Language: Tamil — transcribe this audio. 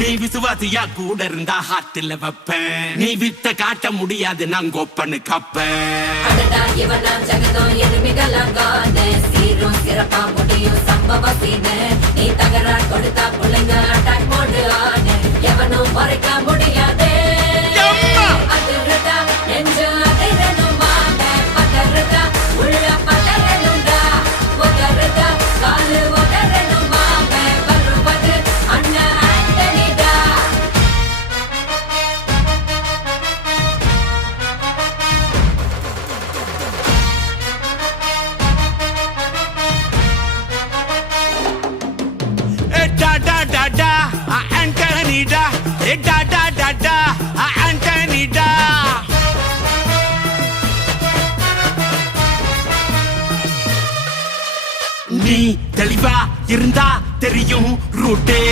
நீ விசுவாசியா கூட இருந்தா ஹார்ட்ல வைப்பேன். நீ வித்த காட்ட முடியாது நான் கொப்பனு கப்பேன். ஜகதம் எருமிகளாங்காது சீரும் சிறப்பா முடியும் சம்பவ சீனு. நீ தகரா கொடுத்தா பிள்ளைங்க அட்டாக் மோடு ஆடு எவனும் மறைக்க முடியாது. அதிர்றதா நெஞ்சு அதிரணும் வாங்க பதறதா உள்ள பதறணும்டா உதறதா காலு உதறணும் வாங்க வருவது அண்ணன் ஆண்டனிடா. Da da da da, Anthony da. Da da da da, Anthony da. நீ தெளிவா இருந்தா தெரியும் ரூட்டே.